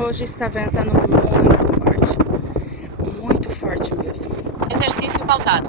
Hoje está ventando muito forte mesmo. Exercício pausado.